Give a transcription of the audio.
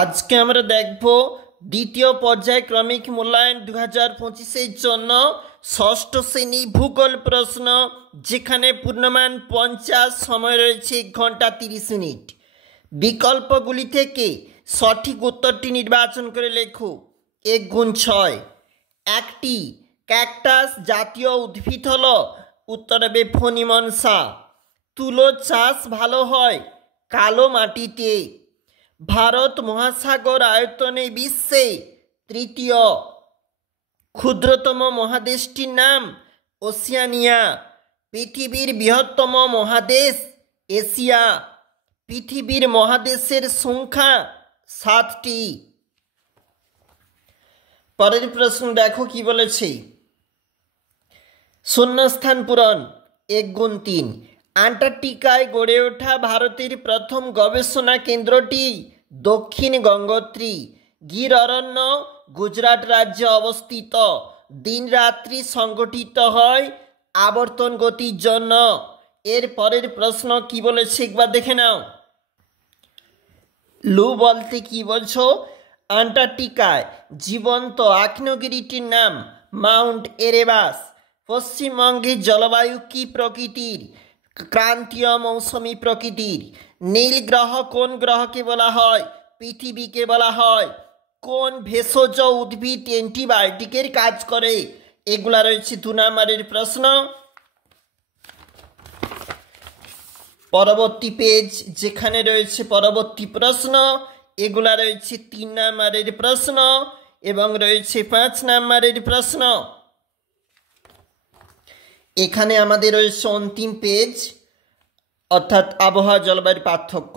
আজকে আমরা দেখব দ্বিতীয় পর্যায়ক্রমিক মূল্যায়ন 2025-এর জন্য ষষ্ঠ শ্রেণী ভূগোল প্রশ্ন, যেখানে পূর্ণমান 50, সময় রয়েছে 1 ঘন্টা 30 মিনিট। বিকল্পগুলি থেকে সঠিক উত্তরটি নির্বাচন করে লেখো। 1 গুণ 6। একটি ক্যাকটাস জাতীয় উদ্ভিদ হল, উত্তর হবে ফণিমনসা। তুলো চাষ ভালো হয় কালো মাটিতে। ভারত মহাসাগর আয়তনে বিশ্বে তৃতীয়। ক্ষুদ্রতম মহাদেশটির নাম ওশিয়ানিয়া। পৃথিবীর বৃহত্তম মহাদেশ এশিয়া। পৃথিবীর মহাদেশের সংখ্যা 7টি। পরের প্রশ্ন দেখো কি বলেছে। শূন্যস্থান পূরণ। 1 গুণ 3। আন্টার্কটিকায় গড়ে ওঠা ভারতের প্রথম গবেষণা কেন্দ্রটি দক্ষিণ গঙ্গোত্রী। গির অরণ্য গুজরাট রাজ্যে অবস্থিত। দিন রাত্রি সংগঠিত হয় আবর্তন গতির জন্য। এর পরের প্রশ্ন কি বলেছে একবার দেখে নাও। লু বলতে কি বলছো? আন্টার্কটিকায় জীবন্ত আগ্নেয়গিরিটির নাম মাউন্ট এরেবাস। পশ্চিমবঙ্গের জলবায়ু কি প্রকৃতির? ক্রান্তীয় মৌসুমী প্রকৃতির। নীল গ্রহ কোন গ্রহকে বলা হয়? পৃথিবীকে বলা হয়। কোন ভেষজ উদ্ভিদ অ্যান্টিবায়োটিকের কাজ করে? এগুলা রয়েছে 2 নম্বরের প্রশ্ন। পরবর্তী পেজ যেখানে রয়েছে পরবর্তী প্রশ্ন, এগুলা রয়েছে 3 নম্বরের প্রশ্ন এবং রয়েছে 5 নম্বরের প্রশ্ন। এখানে আমাদের রয়েছে অন্তিম পেজ, অর্থাৎ আবহাওয়া জলবায়ুর পার্থক্য।